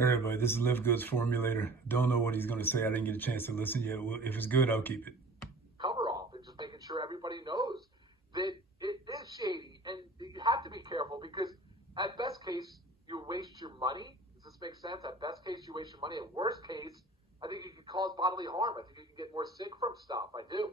All right, everybody, this is Lift Goods Formulator. Don't know what he's going to say. I didn't get a chance to listen yet. Well, if it's good, I'll keep it. Cover off and just making sure everybody knows that it is shady, and you have to be careful because at best case you waste your money. Does this make sense? At best case you waste your money. At worst case, I think you can cause bodily harm. I think you can get more sick from stuff. I do.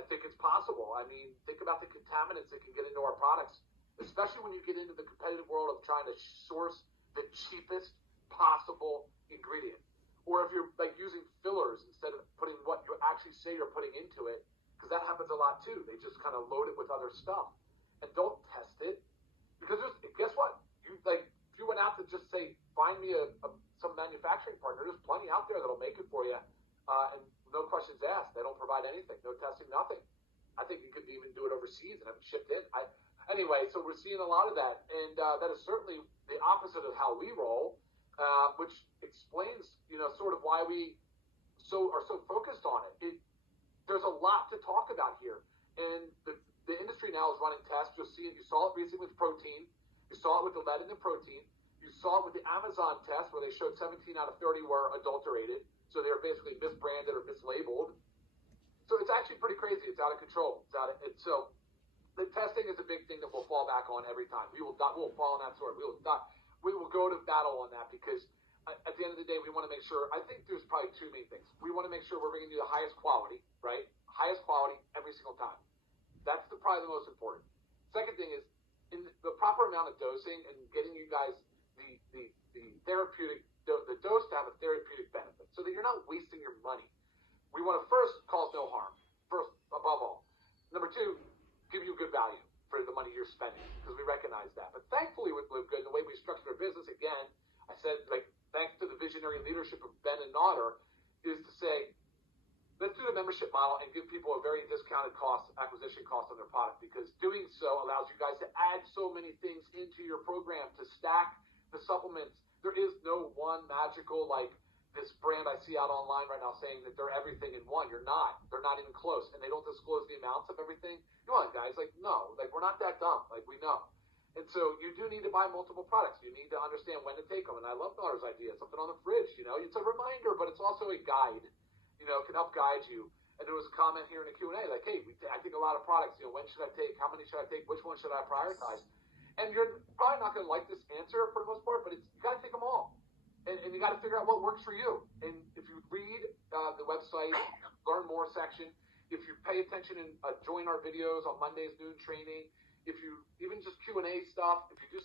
I think it's possible. I mean, think about the contaminants that can get into our products, especially when you get into the competitive world of trying to source the cheapest possible ingredient. Or if you're like using fillers instead of putting what you actually say you're putting into it, because that happens a lot too. They just kind of load it with other stuff and don't test it, because guess what? If you went out to just say find me some manufacturing partner, there's plenty out there that'll make it for you, and no questions asked. They don't provide anything, no testing, nothing. I think you could even do it overseas and have it shipped in. Anyway, so we're seeing a lot of that, and that is certainly the opposite of how we roll. Which explains, sort of why we are so focused on it. There's a lot to talk about here, and the industry now is running tests. You'll see it. You saw it recently with protein. You saw it with the lead in the protein. You saw it with the Amazon test where they showed 17 out of 30 were adulterated, so they were basically misbranded or mislabeled. So it's actually pretty crazy. It's out of control. So the testing is a big thing that we'll fall back on every time. We'll fall on that sword. We will go to battle on that because at the end of the day, we want to make sure. I think there's probably two main things. We want to make sure we're bringing you the highest quality, right? Highest quality every single time. That's probably the most important. Second thing is in the proper amount of dosing and getting you guys the therapeutic, the dose to have a therapeutic benefit so that you're not wasting your money. We want to first cause no harm, first above all. Number two, give you good value for the money you're spending, because we recognize that. But thankfully with Live Good, the way we structured our business, again, I said, thanks to the visionary leadership of Ben and Nodder, is to say, let's do the membership model and give people a very discounted acquisition cost on their product, because doing so allows you guys to add so many things into your program, to stack the supplements. There is no one magical, this brand I see out online right now saying that they're everything in one. You're not. They're not even close. And they don't disclose the amounts of everything. Come on, guys. No. We're not that dumb. We know. And so you do need to buy multiple products. You need to understand when to take them. And I love Nodder's idea. Something on the fridge, It's a reminder, but it's also a guide. It can help guide you. And there was a comment here in the Q&A hey, I think a lot of products. When should I take? How many should I take? Which one should I prioritize? And you're probably not going to like this answer for the most part, but you got to take them all. And you got to figure out what works for you. And if you read the website, learn more section, if you pay attention and join our videos on Monday's noon training, if you even just Q&A stuff, if you do